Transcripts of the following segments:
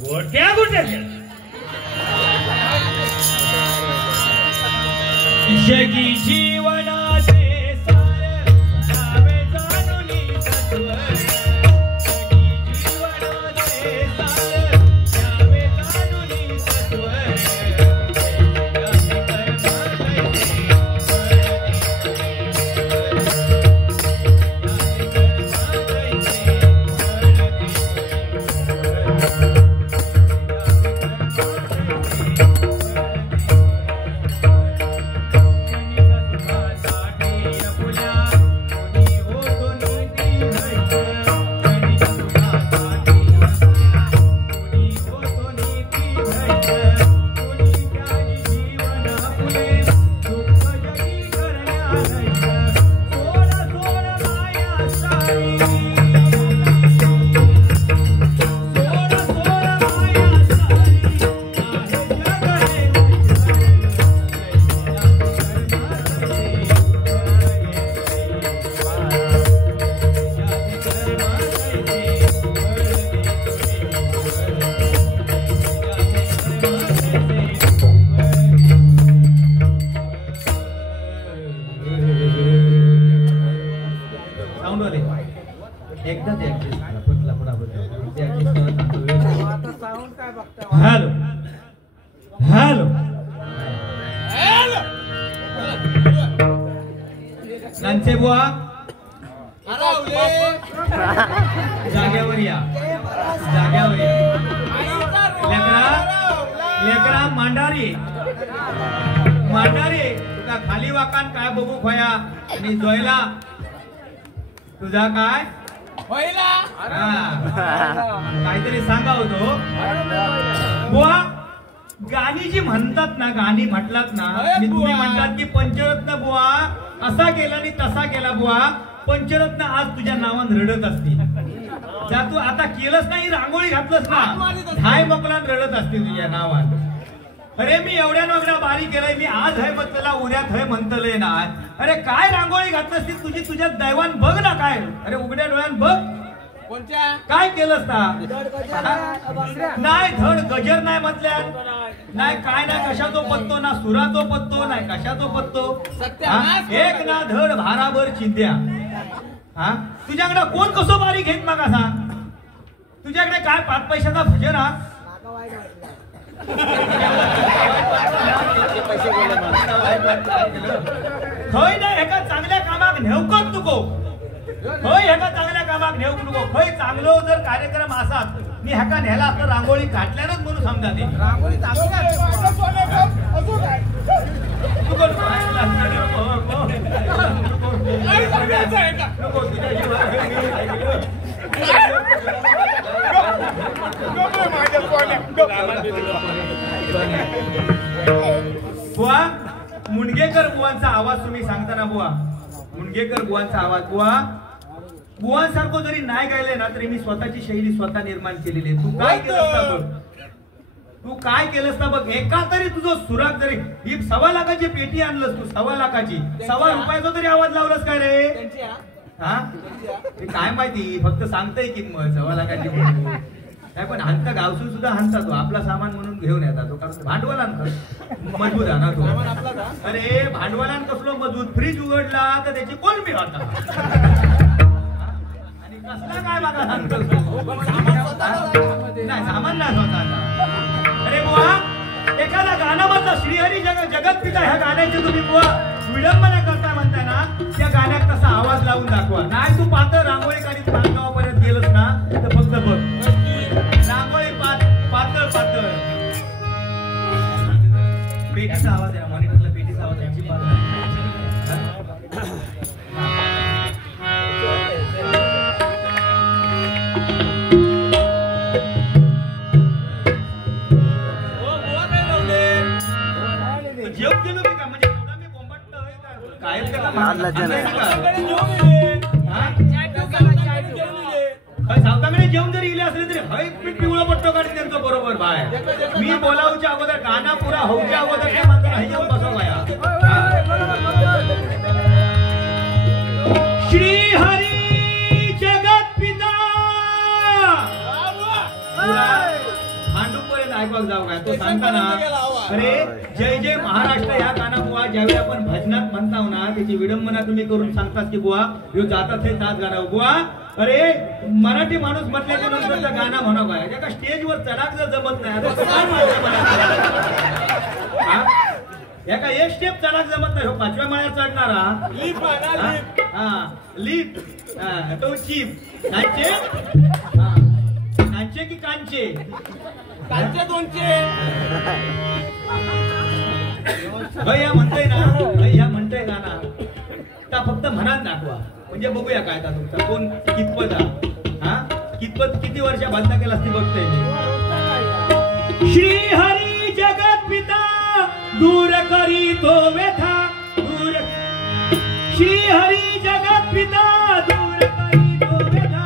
गोट्या गोट्या जगी जीवनाचे सार नावे जाणुनी सत्वर जगी जीवनाचे सार नावे जाणुनी सत्वर हॅलो हॅलो नांचे बुवा जाग्यावर या जाग्यावर या लेकरा मांडारी मांडारी तुझा खाली वाकान काय बघू खोया आणि जोयला तुझा काय काहीतरी सांगा होतो बुवा गाणी जी म्हणतात ना गाणी म्हटलात ना आणि तुम्ही म्हणतात की पंचरत्न बुवा असा केला आणि तसा केला बुवा पंचरत्न आज तुझ्या नावान रडत असतील ज्या तू आता केलंच नाही रांगोळी घातलंस ना धाय मकलान रडत असतील तुझ्या नावान अरे मी एवढ्या नवऱ्या बारी केलंय मी आज है म्हणतला उद्यात है म्हणतलंय ना अरे काय रांगोळी घातलंस ती तुझी तुझ्या दैवान बघ ना काय अरे उघड्या डोळ्यान बघ काय केलंस ना नाही धड गजर नाही म्हटल्या नाही काय नाही कशाचो पत्तो ना सुराचो पत्तो नाही कशाचो पत्तो एक ना धड भाराभर चिंध्या हा तुझ्याकडे कोण कसो बारी घेत मागा सांग तुझ्याकडे काय 5 पैशाचा भजन हा खय ना एका चांगल्या कामाक नेवकच तुको खय एका चांगल्या कामाक नेवक नको खय चांगलो जर कार्यक्रम असात मी ह्याका न्यायला आपलं रांगोळी काढल्यानच म्हणून समजा ते रांगोळी बुवा मुंडगेकर बुवांचा आवाज तुम्ही सांगताना बुवा मुंडगेकर बुवांचा आवाज बुवा बुवांसारखं जरी नाही गायले ना तरी मी स्वतःची शैली स्वतः निर्माण केलेली आहे तू काय केलंस ना बघ तू काय केलंस ना बघ एका तरी तुझं सुराग जरी ही 1.25 लाखाची पेटी आणलंस तू 1.25 लाखाची 1.25 रुपयाचा तरी आवाज लावलास काय रे हा काय माहिती फक्त सांगताय किंमत 1.25 लाखाची काय पण हाणता गावसून सुद्धा हाणता तो आपला सामान म्हणून घेऊन येतात तो कारण भांडवलान मजबूत आहे ना तो अरे भांडवलान कसलो मजबूत फ्रीज उघडला तर त्याची कोण बी होता आणि कसला काय बघा सांगतो नाही सामान नाही स्वतःचा अरे बुवा एखादा गाण्यामधला श्रीहरी जगत पिता ह्या गाण्याची तुम्ही बुवा विडंबना करता म्हणताय ना त्या गाण्यात तसा आवाज लावून दाखवा नाही तू पातळ रांगोळी काढीत पानगावापर्यंत गेलंस ना तर फक्त बघ रांगोळी पातळ पातळ पेटीचा आवाज आहे मॉनिटरला पेटीचा आवाज याची जेवण गेलो मी का म्हणजे एवढा मी बोंबट काय सावताकडे जेवण जरी इले असले तरी हय पिवळा पट्टो काढी त्यांचं बरोबर बाय मी बोलावच्या अगोदर गाणा पुरा होऊच्या अगोदर त्या माणसाला हे जेवण बसव बाया श्री हरी जगत पिता ऐकवाक जाऊ काय तो सांगताना अरे जय जय महाराष्ट्र या गाणं बुवा ज्यावेळी आपण भजनात म्हणताव ना त्याची विडंबना तुम्ही करून सांगतात की बुवा ह्यो जातात हे जात गाणं बुवा अरे मराठी माणूस म्हटल्याच्या नंतर गाणं म्हणा काय एका स्टेजवर चढाक जर जमत नाही आता काय म्हणतो मला एका एक स्टेप चढाक जमत नाही हो 5व्या माळ्यात चढणारा लीप तो चीप कांचे कांचे की कांचे कांचे दोनचे भैया म्हणतोय ना भैया म्हणतोय गाणं त्या फक्त म्हणात दाखवा म्हणजे बघूया काय का तुमचा कोण कितपत हा कितपत किती वर्ष बांधता केला ती बघतोय श्री हरी जगत पिता दूर करी तो व्यथा दूर श्री हरी जगत पिता दूर करी तो व्यथा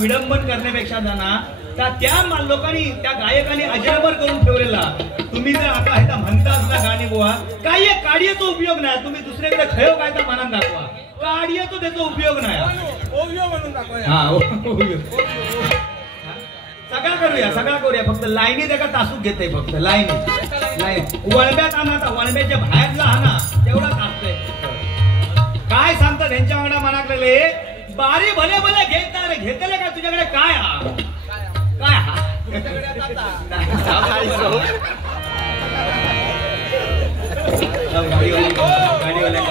विडंबन करण्यापेक्षा जाना त्या लोकांनी त्या गायकांनी अजरामर करून ठेवलेला तुम्ही जर आता ह्याचा म्हणताच ना गाणी बुवा काय काढीचा उपयोग नाही तुम्ही दुसऱ्याकडे खयो काय तर मनात दाखवा काढीचा त्याचा उपयोग नाही सगळा करूया फक्त लाईनी त्याला तासूक घेते फक्त लाईनी वळब्यात आणा वळब्याच्या बाहेरला आणा तेवढाच असतंय काय सांगतात त्यांच्या अंगणा मनाकलेले बारी भले भले घेतले का तुझ्याकडे काय काय गाडीवाल्या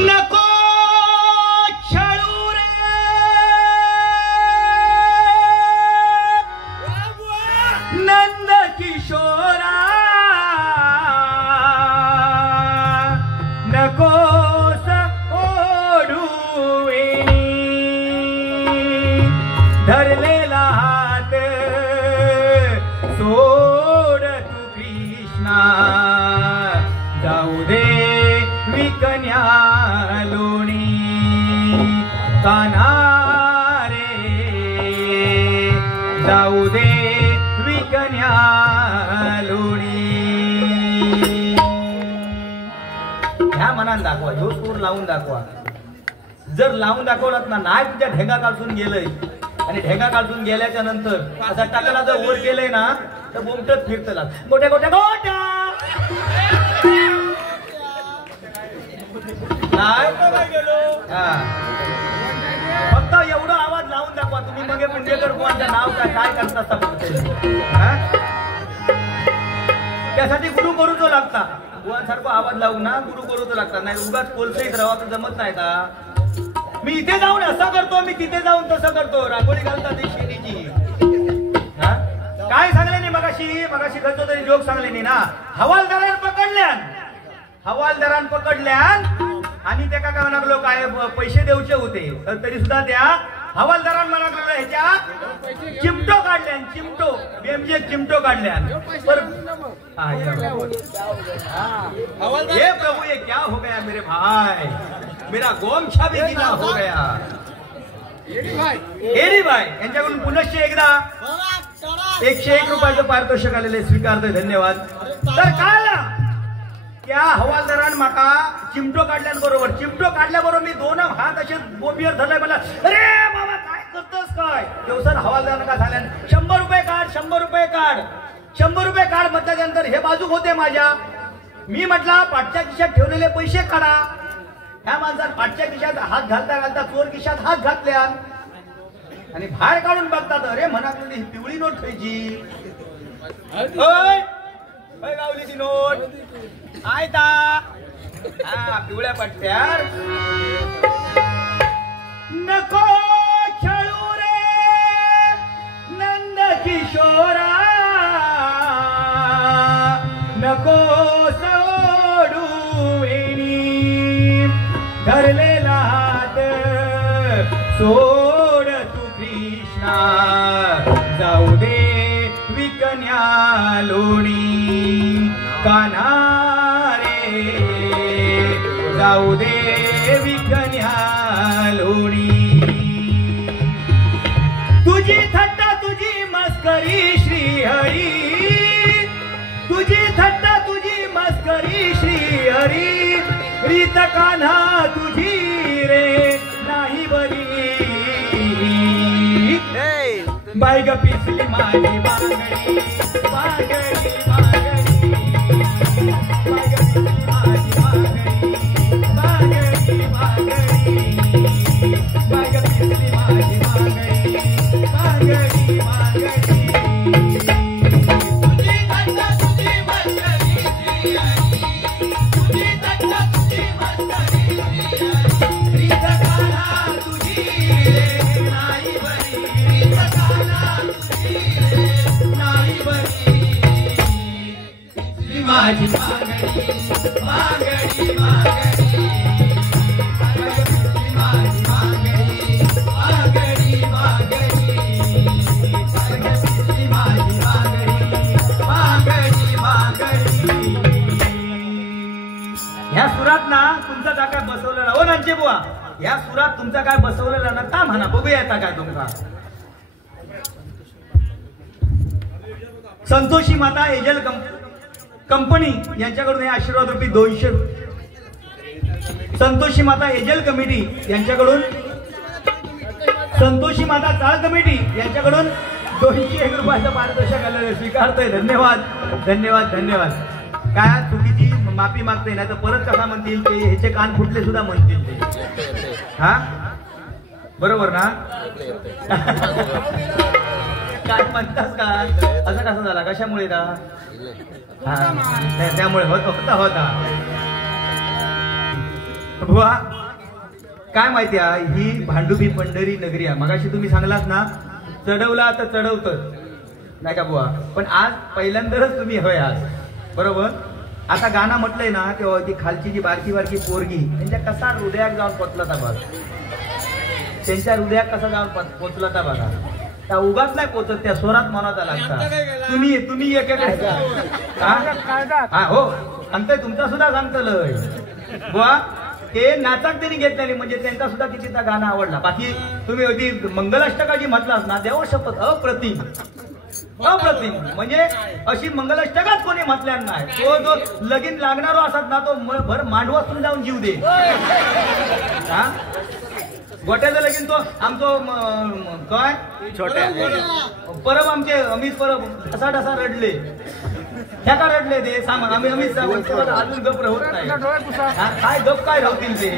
नको छळू रे नंद किशोरा नकोस ओढूवेनी धरलेला हात सोड तू कृष्णा जाऊ दे विकन्या लोणी कान्हा रे जाऊ दे विकन्या लोणी ह्या मनात दाखवा ह्यो सूर लावून दाखवा जर लावून दाखवलात ना नाही तुझ्या ढेंगा काढून गेलंय आणि ढेंगा काढून गेल्याच्या नंतर असा टाकला जर वर गेलंय ना तर बोमटत फिरतला गोट्या गोट्या गोट्या मागे मुंडेकर बुवांचं नाव काय करत असता हा? त्यासाठी गुरु करूचो लागता. बुवांसारखा आवाज लावू ना गुरु करूचो लागता. नाही उगाच कोलसईत राहा तर जमत नाही का? मी इथे जाऊन असं करतो, मी तिथे जाऊन तसं करतो. रांगोळी घालता ती शेरीची. काय सांगले नाही मगाशी करतो तरी जोक सांगले नाही ना. हवालदारान पकडल्यान आणि त्या काय म्हणालो काय पैसे देऊचे होते तर तरी सुद्धा त्या हवालदारान म्हणालो ह्याच्यात चिमटो काढल्यान. चिमटो बीएमजी चिमटो काढल्यान. ये प्रभु ये क्या हो गया मेरे भाई, मेरा गोमछा भी गीला हो गया. एरी भाई यांच्याकडून पुनश्च एकदा 101 रुपयाचं पारितोषिक आलेले स्वीकारतोय. धन्यवाद. तर काल त्या हवालदारान माका चिमटो काढल्याबरोबर मी 2 हात असे बोंबीवर धरलाय. मला अरे बाबा काय करतोस काय दिवसात हवालदारानं का झाल्या 100 रुपये काढ 100 रुपये काढ 100 रुपये काढ म्हटल्यानंतर हे बाजूक होते माझ्या. मी म्हटला पाठच्या खिशात ठेवलेले पैसे काढा. ह्या माणसात पाठच्या खिशात हात घालता चोर खिशात हात घातल्या आणि बाहेर काढून बघतात. अरे म्हणाली ही पिवळी नोट खायची गावली ती नोट आयता. हा पिवळ्या पट्ट्यार नको खेळू रे नंद किशोरा, नको सोडू वेणी धरलेला हात सोड तू कृष्णा. जाऊ दे विकन्या लोणी कान्हा रे, जाऊ दे विकन्या लोणी. तुझी थट्टा तुझी मस्करी श्रीहरी, तुझी थट्टा तुझी मस्करी श्रीहरी. रीत कान्हा तुझी रे नाही बरी. बाय ग पिसली माझी बांगडी बांगडी बांगडी, बाय ग पिसली माझी बांगडी बांगडी बांगडी, बाय ग पिसली माझी बांगडी बांगडी बांगडी. तुझी थट्टा तुझी मस्करी श्रीहरी, तुझी थट्टा तुझी मस्करी श्रीहरी. रीत कान्हा तुझी रे नाही बरी. रीत कान्हा तुझी रे नाही बरी. माझी बांगडी बांगडी बांगडी, माझी बांगडी बांगडी बांगडी, माझी बांगडी बांगडी बांगडी. ह्या सुरात ना तुमचा जा काय बसवलेला हो नांचे बुवा, ह्या सुरात तुमचा काय बसवलेला ना का म्हणा बघूया येता काय तुमका. संतोषी माता एजल कंपनी यांच्याकडून हे आशीर्वाद रुपये 200. संतोषी माता एजल कमिटी यांच्याकडून, संतोषी माता चाळ कमिटी यांच्याकडून 201 रुपयाचं पारितोषिक आलेलं स्वीकारतोय. धन्यवाद धन्यवाद धन्यवाद. काय चुकीची माफी मागते नाही तर परत कसा म्हणतील ते ह्याचे कान फुटले सुद्धा म्हणतील ते. हा बरोबर ना. काय म्हणतास का असं कसं झाला कशामुळे का. त्यामुळे होता बुवा. काय माहिती आहे ही भांडुबी पंढरी नगरी आहे. मगाशी तुम्ही सांगलात ना चढवला तर चढवतं नाही का बुवा. पण आज पहिल्यांदाच तुम्ही होय आज बरोबर. आता गाणं म्हटलंय ना तेव्हा ती खालची जी बारकी बारकी पोरगी त्यांच्या कसा हृदयात जाऊन पोचला था बघा. त्यांच्या हृदयात कसा जाऊन पोचला था बघा. त्या उगाच नाही पोचत त्या स्वरात मनाचा लागता. तुम्ही एकेकडे हा हो सांगतोय तुमचा सुद्धा सांगतलंय बुवा. ते नाचाक त्यांनी घेतलेली म्हणजे त्यांचा सुद्धा किती गाणं आवडला. बाकी तुम्ही होती मंगलाष्टकाची म्हटलास ना देवा शपथ अप्रतिम अप्रतिम. म्हणजे अशी मंगलाष्टकाच कोणी म्हटल्या नाही. तो जो लगीन लागणारो असत ना तो भर मांडवासून जाऊन जीव दे. हा गोट्याचं लगीन तो आमचो काय छोट्या परब आमचे अमित परब असा डसा रडले. ह्या का रडले ते सामान आम्ही अमित सावंत अजून गप राहत नाही. काय गप काय राहतील ते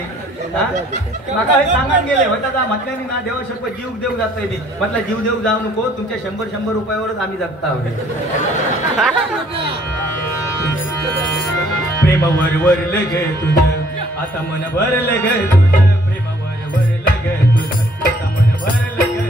माका हे सांगान गेले होता म्हटल्याने ना देवा शपथ जीव देऊ जातोय मी म्हटलं जीव देऊ जाऊ नको तुमच्या 100 रुपयावरच आम्ही जगता आहोत. प्रेमावर वरलं ग तुझं आता मन भरलं ग तुझं प्रेमावर वरलं ग तुझं आता मन भरलं ग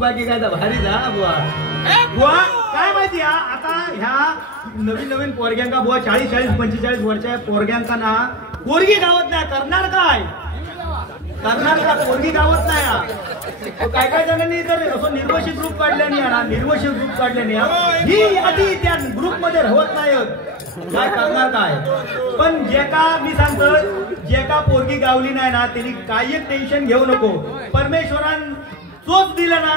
बाकी काय भारी जा बुवा बुवा काय माहिती आता ह्या नवीन पोरग्यांका बुवा 40-45 वर्षाच्या पोरग्यांका ना पोरगी गावत नाही करणार काय पोरगी गावत नाही. काय जणांनी तर असं निर्वशित रूप काढल्याने निर्वशित रूप काढल्याने ही आधी त्या ग्रुप मध्ये राहत नाही काय करणार काय. पण जे का मी सांगतो जे का पोरगी गावली नाही ना त्यांनी काही टेन्शन घेऊ नको परमेश्वरान चोच दिला ना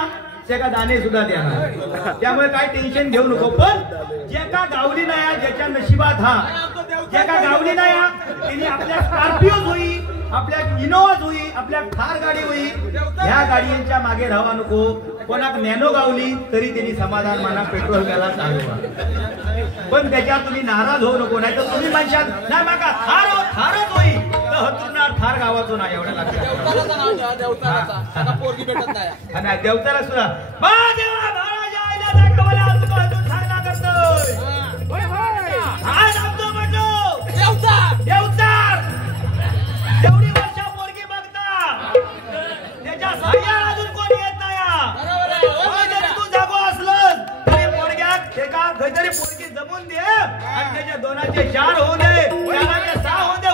ते का दाणे सुद्धा देणार त्यामुळे काय टेन्शन घेऊ नको. पण जे का गावली नाही ज्याच्या नशिबात जे का गावली नाही तिने आपल्या स्कॉर्पिओ होई आपल्या इनोवा होई आपल्या थार गाडी होई ह्या गाडींच्या मागे राहा नको. कोणाक नॅनो गावली तरी त्यांनी समाधान माना पेट्रोल घ्यायला चालवा पण त्याच्यात तुम्ही नाराज होऊ नको. नाही तर तुम्ही म्हणशात नाही माका थारच होई तर हतुरणार थार गावाचो नाही एवढ्या लक्षात देवताला सुद्धा तेवढी वर्षा पोरगी बघता त्याच्या सहाय्याला अजून कोणी येत नाही. जरी तू जागो असलं तरी पोरग्यात एका काहीतरी पोरगी जमून दे आणि त्याच्या 2-4 होऊ दे 4-6 होऊ दे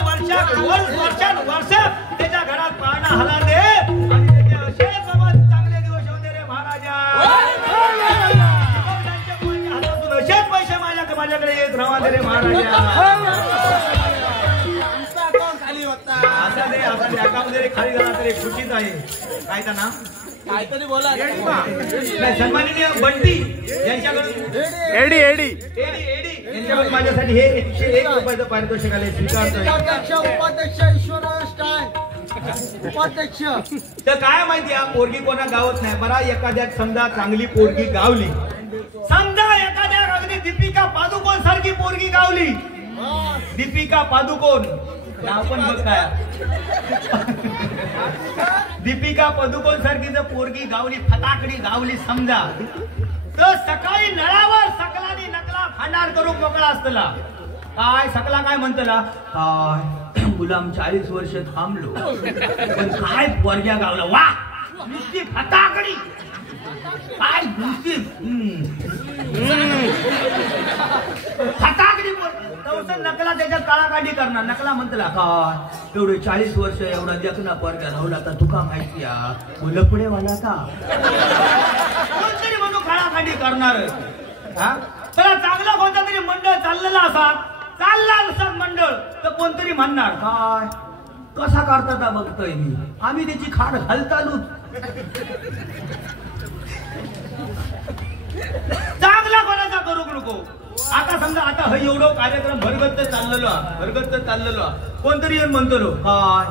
वर्ष त्याच्या घरात पाळणा हला दे आणि त्याचे असे चांगले दिवस होऊ दे रे महाराजा. हातातून असेच पैसे माझ्याकडे येत राहा दे रे महाराजा. खाली झाला तरी खुशीच आहे. काय का नाव काहीतरी बोला सन्माननीय बंटी यांच्याकडून एडी यांच्याकडून माझ्यासाठी हे 101 रुपयाचं पारितोषिक आले स्वीकारतो. उपाध्यक्ष तर काय माहिती पोरगी कोणा गावत नाही बरा. एखाद्या समजा चांगली पोरगी गावली समजा एखाद्या अगदी दीपिका पादुकोण सारखी पोरगी गावली दीपिका पादुकोण नाव पण बघ काय दीपिका पादुकोण सारखी जर पोरगी गावली फटाकडी गावली समजा तर सकाळी नळावर सकलानी नकला भांडार करून मोकळा असतला. काय सकला काय म्हणतला काय गुलाम 40 वर्ष थांबलो पण काय पोरग्या गावला वा नुसती फटाकडी काय नुसती फटाकडी नकला त्याच्यात काळाकांडी करणार. नकला म्हणतला काय एवढे 40 वर्ष एवढा देखना पोरगा राहुला का तुका माहिती लपडेवाला का कोणतरी म्हणून काळाकांडी करणार. त्याला चांगला कोणता तरी मंडळ चाललेला असा मंडळ तर कोणतरी म्हणणार काय कसा करता बघतोय मी आम्ही त्याची खाड घालतालूच. चांगला कोणाचा करू नको. आता समजा आता हे एवढं कार्यक्रम भरगच्च चाललेलो कोणतरी येऊन म्हणतो काय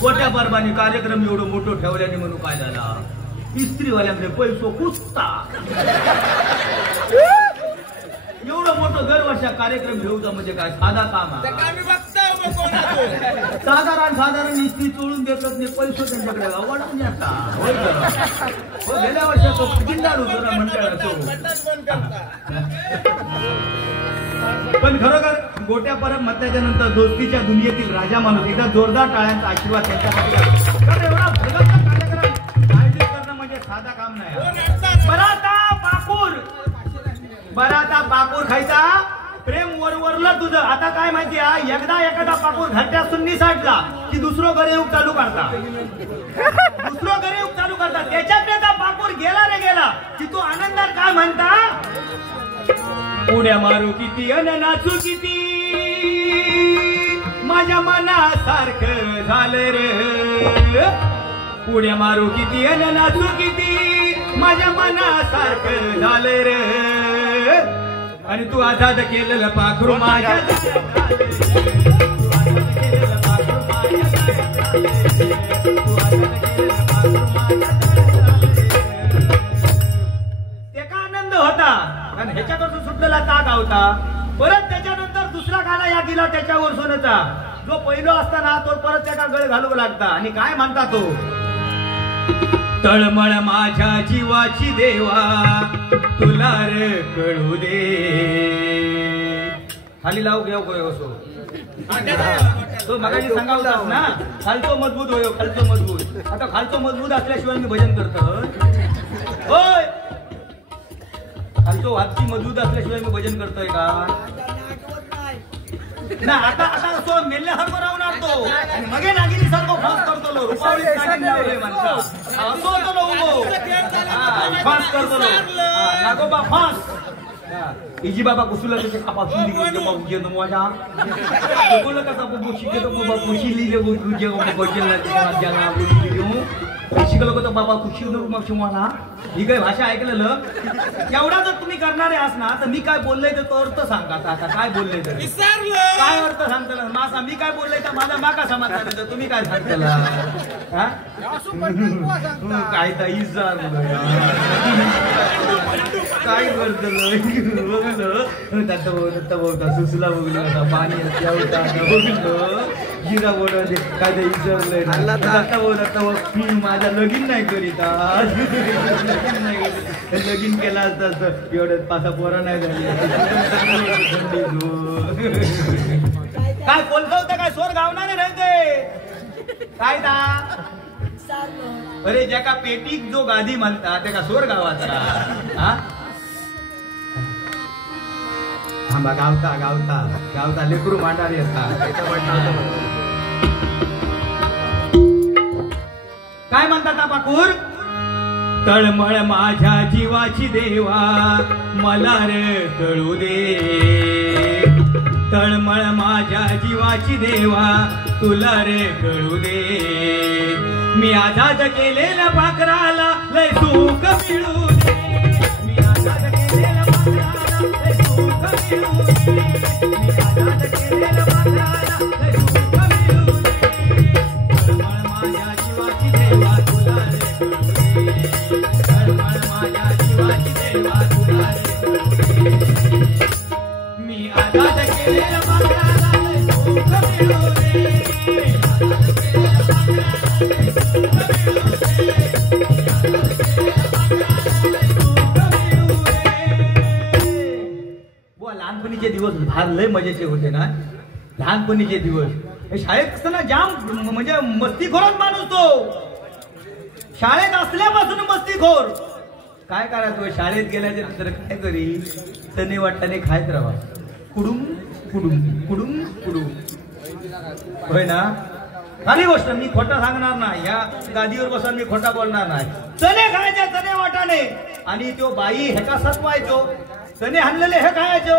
गोट्या बरबानी कार्यक्रम एवढं मोठं ठेवल्याने म्हणून काय झाला इस्त्रीवाल्याकडे पैसो कुचता एवढं मोठं दरवर्षा कार्यक्रम घेऊचा म्हणजे काय साधा काम आहे. साधारण इस्त्री चोळून देतात नाही पैसे त्यांच्याकडे वाढून गेल्या वर्षाचा जिल्हार होतो ना मंडळाचो. पण खरोखर गोट्या परब म्हटल्याच्या नंतर दोस्तीच्या दुनियेतील राजा माणूस एकदा जोरदार टाळ्यांचा आशीर्वाद त्यांच्यासाठी एवढा भरगच्च कार्यक्रम आयोजित करणं म्हणजे साधा काम नाही. बराता पापूर खायचा प्रेम वरवरलं तुझं. आता काय माहिती आहे एकदा एखादा पापूर घरट्या सुन्नी साठला की दुसरं गरेऊक चालू करता त्याच्यात त्याचा पापूर गेला रे गेला की तू आनंदात काय म्हणता उड्या मारू किती अन नाचू किती माझ्या मनासारखं झालं रे. उड्या मारू किती अन नाचू किती माझ्या मनासारखं झालं रे. आणि तू आझाद केलेलं पाखरू माझ्या ते का आनंद होता कारण ह्याच्याकडून सुटलेला का गावता. परत त्याच्यानंतर दुसरा गाणा या दिला त्याच्यावर सोनचा जो पहिला असताना तो परत त्याला गळ घालू लागता. आणि काय म्हणता तो तळमळ माझ्या जीवाची देवा तुला रे कळू दे. खाली लावू घेऊ असो तो मगाशी सांगावतास ना खालचो मजबूत होय खालचो मजबूत. आता खालचो मजबूत असल्याशिवाय मी भजन करतो होय. खालचो हातची मजबूत असल्याशिवाय मी भजन करतोय का ना. आता तो मेल्ल्यासारखं राहून आणतो आणि मगे नागिनी सारखं फास करतो रुपावळी फास करतो नागोबा फास इजी बाबा कुसुला त्याचे खापा सुंदी घेतो माझ्या बोललं कसा बोशी घेतो बाबा खुशी लिहिले शिकलो तर बाबा खुशी मग मला ही काही भाषा ऐकलेलं एवढा जर तुम्ही करणारे असणार तर मी काय बोललोय तर तो अर्थ सांगा. आता काय बोलले तर काय अर्थ सांगता माझा मी काय बोललोय तर माझा माका समाधान तर तुम्ही काय सांगता काय तर इजार काय करत सुसला बघलं पाणी बघितलं जिरा बोलवते काय तर इजरलंय माझा लगीन नाही करीत लगीन केला असता एवढ्यात पासा पोरा नाही झाली. काय बोलतो काय स्वर गावणारे राहते काय ता अरे ज्याका पेटीक जो गादी म्हणता त्या का स्वर गावाचा थांबा गावता गावता गावता लेकरू मांडारी असता काय म्हणतात पाकूर तळमळ माझ्या जीवाची देवा मला रे कळू दे. तळमळ माझ्या जीवाची देवा तुला रे कळू दे. मी आझाद केलेल्या पाखराला लय सुख मिळू दे. मी आझाद केलेल्या पाखराला लय सुख मिळू दे. मी आझाद केलेल्या पाखराला लय सुख मिळू दे. तळमळ माझ्या जीवाची देवा तुला रे कळू दे. तळमळ माझ्या जीवाची देवा तुला रे कळू दे. मी आझाद केलेल्या पाखराला लय सुख मिळू दे. लहानपणीचे दिवस फार लय मजेचे होते ना. लहानपणीचे दिवस शाळेत असताना जाम म्हणजे मस्तीखोरच माणूस तो. शाळेत असल्यापासून मस्तीखोर. काय करायचं शाळेत गेल्याच्या नंतर काय करी तने वाटताने खायत राहा कुडूम कुडूम कुडूम कुडूम. होय ना. खाली गोष्ट मी खोटा सांगणार नाही, या गादीवर बसून मी खोटा बोलणार नाही. चणे खायचे, चणे वाटाणे, आणि तो बाई हे का सतवायचो, चणे हाणलेले हे खायचो,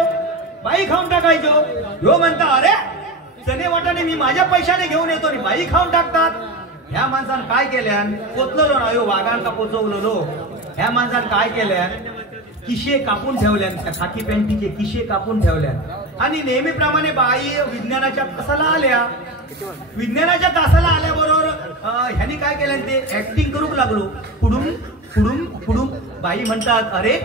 बाई खाऊन टाकायचो. ह्यो म्हणता अरे चणे वाटाणे मी माझ्या पैशाने घेऊन येतो आणि बाई खाऊन टाकतात. ह्या माणसानं काय केल्यान पोचलो ना, ह्यो वाघांका पोचवलो. ह्या माणसानं काय केल्यान किशे कापून ठेवल्यान, त्या खाकी पॅन्टीचे किशे कापून ठेवल्यान, आणि नेहमीप्रमाणे बाई विज्ञानाच्या तासाला आल्या. विज्ञानाच्या तासाला आल्याबरोबर ह्यानी काय केलं, ते ऍक्टिंग करू लागलो. पुढून पुढून पुढून बाई म्हणतात अरे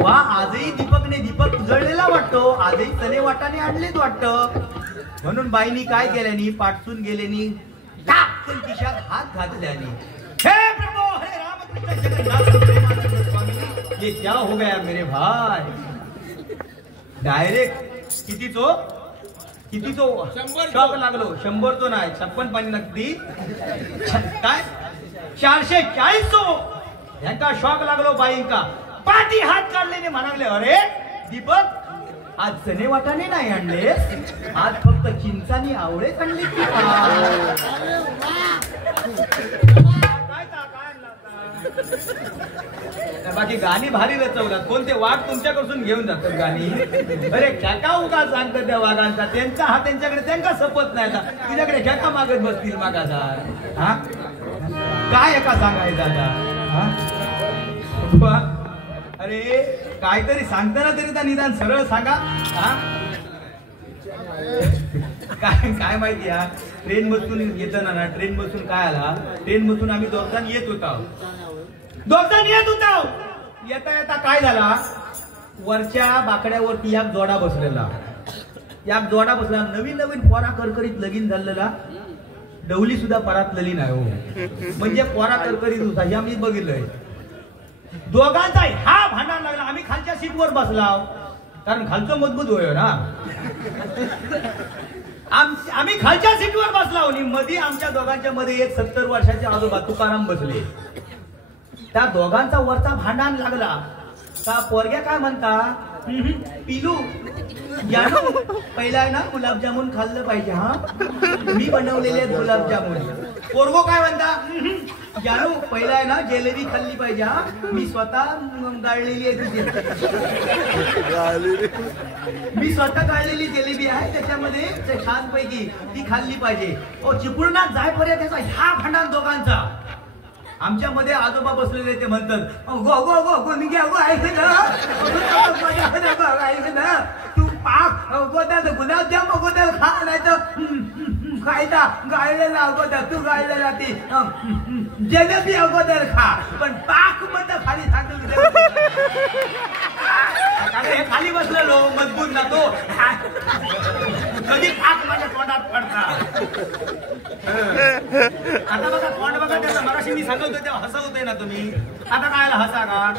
वा, आजही दीपक उजळलेला वाटतो, आजही चणे वाटाणे आणलेच वाटतं. म्हणून बाईनी काय केल्यानी पाठसून गेल्यानी टाकन खिशात हात घातल्यानी, हे प्रभू हे रामकृष्ण जगन्नाथ स्वामी, ये क्या हो गया मेरे भाई. डायरेक्ट कितीचो शॉक लागलो. 100 तो नाही, 56 पाणी नक्की काय 440 ह्यांका शॉक लागलो. बाईंका पाठी हात काढलेने म्हणाले अरे दीपक आज चणे वाटाणे नाही आणले, आज फक्त चिंचानी आवळेच आणले. बाकी गाणी भारी रचवतात. कोणते वाघ तुमच्याकडून घेऊन जातात गाणी. अरे खेका उगा सांगतात त्या वाघांचा, त्यांचा हा त्यांच्याकडे त्यांना सपत नाही. तुझ्याकडे खेका मागत बसतील मागाचा. हा काय एका सांगायचं आता. अरे काहीतरी सांगताना तरी त्या निदान सरळ सांगा. हा काय माहिती या ट्रेन बसून येताना ना, ट्रेन बसून काय आला, ट्रेन बसून आम्ही दोघांनी येत होता. येता येता काय झाला, वरच्या बाकड्यावरती एक जोडा बसलेला. नवीन पोरा करकरीत लगीन झालेला. डवली सुद्धा परातलेली नाही हो, म्हणजे पोरा करकरीत होता. हे आम्ही बघितलंय. दोघांचा हा भांडण लागला. आम्ही खालच्या सीटवर बसला, कारण खालचं मजबूत होय ना. आम्ही खालच्या सीटवर बसला आणि मध्ये आमच्या दोघांच्या मध्ये एक 70 वर्षाचे आजोबा तुकाराम बसले. त्या दोघांचा वरचा भांडण लागला. का पोरग्या काय म्हणता, पिलू जानू पहिला आहे ना गुलाबजामुन खाल्लं पाहिजे, हा मी बनवलेले गुलाबजामुन. पोरगो काय म्हणता, जानू पहिला आहे ना जिलेबी खाल्ली पाहिजे, हा मी स्वतः गाळलेली आहे. मी स्वतः गाळलेली जिलेबी आहे, त्याच्यामध्ये छान पैकी ती खाल्ली पाहिजे. चिपळूणात जायपर्यंत त्याचा ह्या भांडण दोघांचा. आमच्या मध्ये आजोबा बसलेले ते म्हणतात तू पाक गुलाबजाम अगोदर खा, नाही तर खायचा गाळलेला अगोदर, तू गाळलेला ती जिलेबी अगोदर खा, पण पाक मध्ये खाली सांगतो. हे खाली बसलेलो मजबूत ना तो, कधी पाक माझ्या तोंडात पडतात. आता बघा तोंड बघा त्याचं. मगाशी मी सांगत होते तेव्हा हसत होते ना तुम्ही, आता काय हसा का.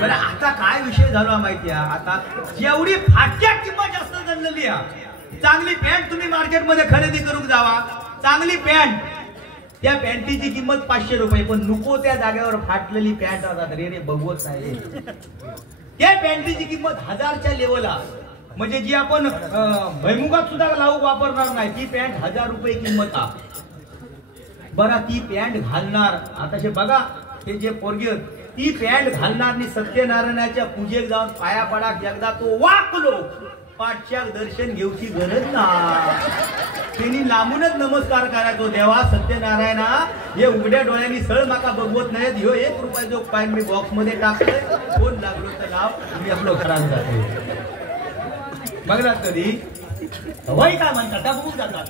बरं आता काय विषय झाला माहिती आहे, आता जेवढी फाटक्या किंमत जास्त झालेली आहे. चांगली पॅन्ट तुम्ही मार्केटमध्ये खरेदी करून जावा, चांगली पॅन्ट, त्या पॅन्टीची किंमत 500 रुपये, पण नको त्या जागेवर फाटलेली पॅन्ट असतात. रे बघवत नाही. त्या पॅन्टीची किंमत 1000च्या लेवलला, म्हणजे जी आपण भैमुगात सुद्धा लावू वापरणार नाही, ती पॅन्ट 1000 रुपये किंमत आहे. बरं ती पॅन्ट घालणार, आता बघा हे जे पोरगी ती पॅन्ट घालणार आणि सत्यनारायणाच्या पूजेक जाऊन पाया पडा, एकदा तो वाकलो पाठच्या दर्शन घेऊची गरज ना. त्यांनी लांबूनच नमस्कार करायचो, देवा सत्यनारायणा हे उघड्या डोळ्यांनी सळ माका बघवत नाहीत, ह्यो 1 रुपयाचो कॉइन मी बॉक्स मध्ये टाकतोय, कोण लागलो तर लाव, मी आपलं घरात जातो. बघलात कधी होय काय म्हणतात त्या बघून जातात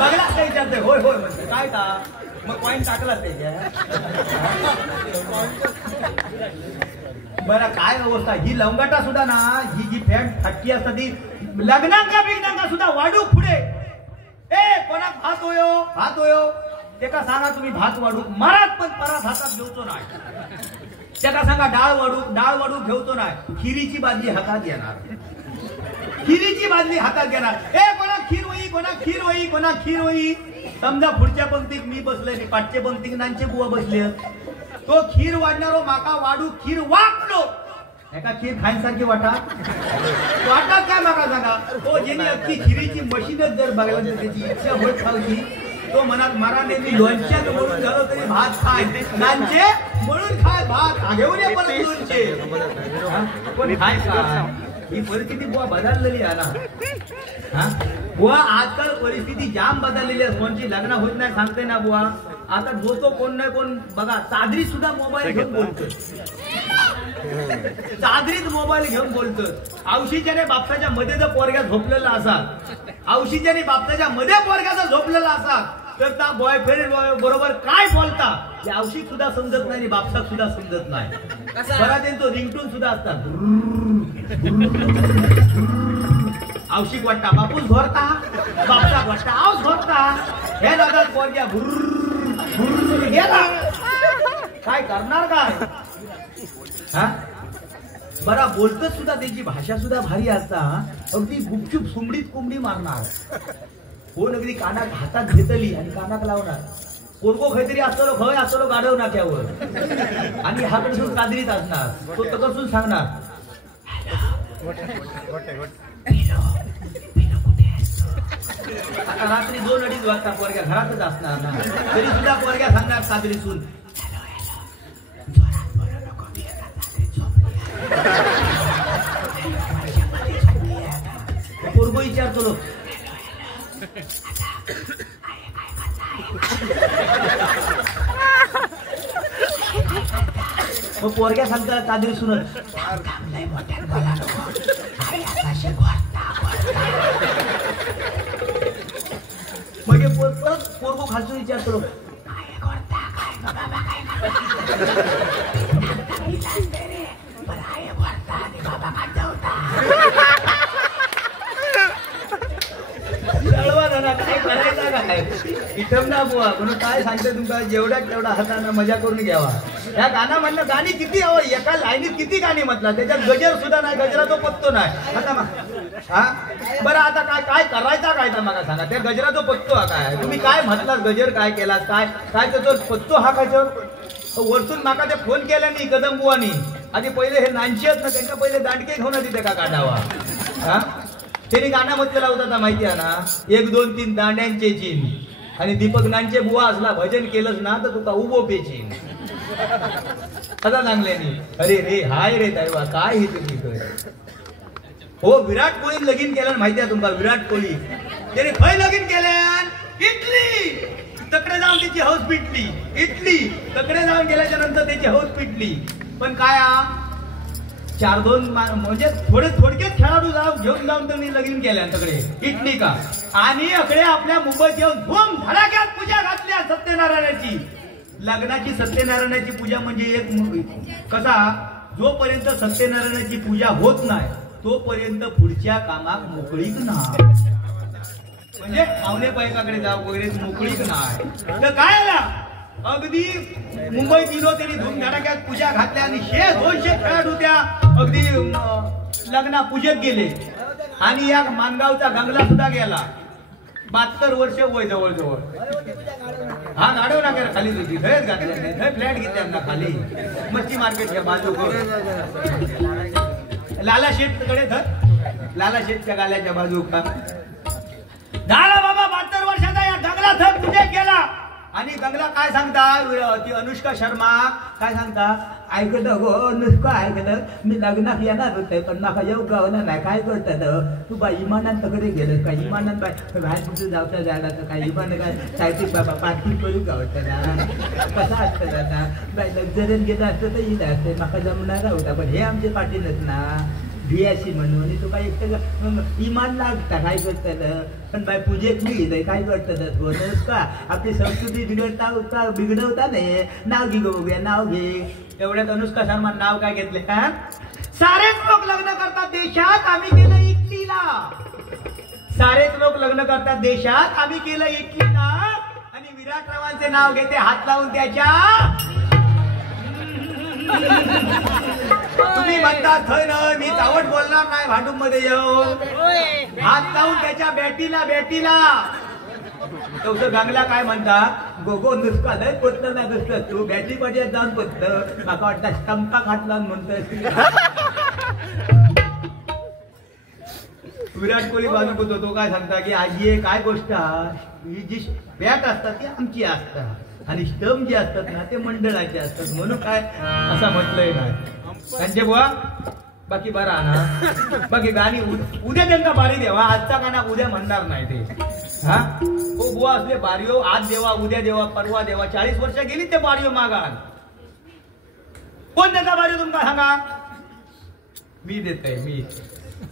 बघलाच काही विचारते होय होय म्हणते काय का मग कॉइन टाकलाच ते. बरं काय अवस्था ही लवंगाटा सुद्धा ना, ही जी फॅट फाटकी असतात ती लग्नांका बिग्नांका सुद्धा वाढू पुढे. ए कोणाक भात होयो ते का सांगा तुम्ही भात वाढू मारात, पण परात हातात घेऊचो नाही. त्याला सांगा डाळ वाढू घेऊचो नाही. खिरीची बादली हातात घेणार, खिरीची बादली हातात घेणार. ए कोणा खीर होई, कोणा खीर होई, कोणा खीर होई. समजा पुढच्या पंक्तीत मी बसलोय, पाठच्या पंक्तीत नांचे बुवा बसले, तो खीर वाढणारो माका वाढू खीर वाटलो एका खीर खायसारखी वाटत काय माका सांगा तो जेणे अख्खी खिरीची मशीनच जर बघायला तर त्याची इच्छा होत खावची तो मनात मारा नेहमी लोणच्यात म्हणून झालो तरी भात खाय नांचे म्हणून खाय भात घेऊन ये परत लोणचे पण खाय काय ही परिस्थिती बुवा बदललेली आहे ना बुवा आजकाल परिस्थिती जाम बदललेली आहे कोणची लग्न होत नाही सांगते ना बुवा आता जो तो कोण नाही कोण बघा चादरी सुद्धा मोबाईल घेऊन बोलतो चादरीत मोबाईल घेऊन बोलतो औशीच्याने बापसाच्या मध्ये जर पोरग्या झोपलेला असा औशीच्याने बापसाच्या मध्ये पोरग्याचा झोपलेला असा तर त्या बॉयफ्रेंड बरोबर काय बोलता हे औषध सुद्धा समजत नाही बापसाक सुद्धा समजत नाही बरा त्यांचं रिंगटून सुद्धा असतात औषध वाटता बापूस घोरता बापसा वाटता आऊस घोरता हे दादा पोरग्या गेला काय करणार काय हा बरा बोलतच सुद्धा त्यांची भाषा सुद्धा भारी असता अगदी गुपचूप सुमडीत कोंबडी मारणार कोण अगदी कानात हातात घेतली आणि कानात लावणार पोरगो काहीतरी असलो खय असलो गाडव नाक्यावर आणि हा कडसून कादरीत असणार तो तकडसून सांगणार आता रात्री 2-2:30 वाजता पोरग्या घरातच असणार ना तरी सुद्धा पोरग्या सांगणार कादरीतून पोरगो विचारतो मग पोरग्या सांगतात कादरी सुनत मग परत पोरगो खालसून विचारतो काय करायचं काय इथं ना बुवा म्हणून काय सांगते तुमका जेवढ्या तेवढा हाताने मजा करून घ्यावा या गाणं म्हणलं गाणी किती हवं एका लाईनीत किती गाणी म्हटलं त्याच्यात गजर सुद्धा नाही गजरा तो पत्तो नाही आता हा बरं आता काय काय करायचा काय तर मला सांगा त्या गजरा तो पत्तो हा काय तुम्ही काय म्हटलात गजर काय केला काय काय तो पत्तो हा काय वरतून माका ते फोन केला नाही कदम बुवानी आधी पहिले हे नांची आहेत ना त्यांना पहिले दांडके घेऊन तिथे का काढावा हा त्यांनी गाणं म्हटलेला होता माहिती आहे ना 1 2 3 दांड्यांचे चीन आणि दीपक नांचे बुवा असला भजन केलंच ना तर तुका उभो पेचीन आता सांगल्यानी अरे रे हाय रे दैवा काय हे तुम्ही हो विराट कोहली लगीन केलं माहिती आहे तुम्हाला विराट कोहली त्याने खय लगीन केल्यान इटली तकडे जाऊन त्याची हौस पिटली इटली तकडे जाऊन गेल्याच्या नंतर त्याची हौस पिटली पण काय 4-2 म्हणजे थोडक्यात खेळाडू घेऊन जाऊन त्यांनी लगीन केल्या तकडे इटली का आणि अकडे आपल्या मुंबईत येऊन धूम धडाक्यात पूजा घातल्या सत्यनारायणाची लग्नाची सत्यनारायणाची पूजा म्हणजे एक कसा जोपर्यंत सत्यनारायणाची पूजा होत नाही तोपर्यंत पुढच्या कामात मोकळीक नाही म्हणजे पावले पैकाकडे जाऊ वगैरे मोकळीक नाही तर काय आला अगदी मुंबईत गेलो त्यांनी धूमधडाक्यात पूजा घातल्या आणि 200 खेळाडू त्या अगदी लग्ना पूजेत गेले आणि या मानगावचा गंगला सुद्धा गेला 72 वर्ष वय जवळ जवळ हा गाडव ना खाली होती घरच घातल्या नाही फ्लॅट घेतल्या खाली मच्छी मार्केटच्या बाजू लाला शेठ कडे धर लाला शेठच्या गाल्याच्या बाजू का झाला बाबा 72 वर्षाचा या गंगला थर पूजा केला आणि गंगला काय सांगता ती अनुष्का शर्मा काय सांगता ऐकत गो अनुष्का ऐकत मी लग्नात येणार होते पण नका येऊ गावना नाही काय करतात तू बाई इमानात तकडे गेलं काय इमानात बाहेर कुठे जावता जायला तर काय इमान काय सायटिक बाबा पार्टी करू गावतं ना कसं असतं आता बाई लक्झरीत गेलं असतं तर येईल असते नका जमणार होता पण हे आमचे पाटीलच ना भियाशी म्हणून तू काय एक इमान लागता काय करतात पण बाय पूजेत मी गेलंय काय करतात का आपली संस्कृती बिघडवता नाही नाव घे गो बघूया नाव घे एवढ्यात अनुष्का शर्मा नाव काय घेतले सारेच लोक लग्न करतात देशात आम्ही केलं इटलीला सारेच लोक लग्न करतात देशात आम्ही केलं इटलीला आणि विराट रावांचे नाव घेते हात लावून त्याच्या तुम्ही म्हणता थय न मी चावट बोलणार नाही भांडूप मध्ये येऊ हात लावून त्याच्या बॅटीला तसं गंगला काय म्हणता गोगो नुसता लय पोचलं ना नुसतं तू बॅटरी मध्ये जाऊन पोचलं माका वाटतं स्टंपा खातला म्हणतोय. विराट कोहली बाजू होतो तो काय सांगता की आजी काय गोष्ट ही जी बॅट असतात ती आमची असतात आणि स्टंप जे असतात ना ते मंडळाचे असतात म्हणून काय असं म्हटलंय नाही त्यांचे बुवा. बाकी बरा ना बाकी गाणी उद्या त्यांना बारी देवा आजचा गाणं उद्या म्हणणार नाही ते. हा हो बुवा असले बारियो आज देवा उद्या देवा परवा देवा 40 वर्ष गेली ते बारियो मागाल कोण देता बारियो तुमका सांगा. मी देतोय मी.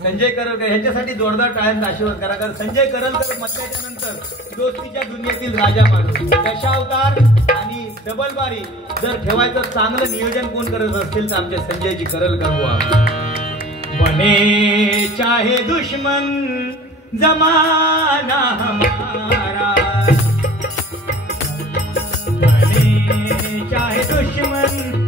संजय करलकर ह्याच्यासाठी जोरदार टाळ्यांचा आशीर्वाद करा कारण संजय करलकर म्हटल्याच्या नंतर दोस्तीच्या दुनियेतील राजा माणूस दशावतार आणि डबल बारी जर ठेवायचं चांगलं नियोजन कोण करत असतील तर आमचे संजयजी करलकर बुवा. बने चाहे दुश्मन जमाना हमारा बने चाहे दुश्मन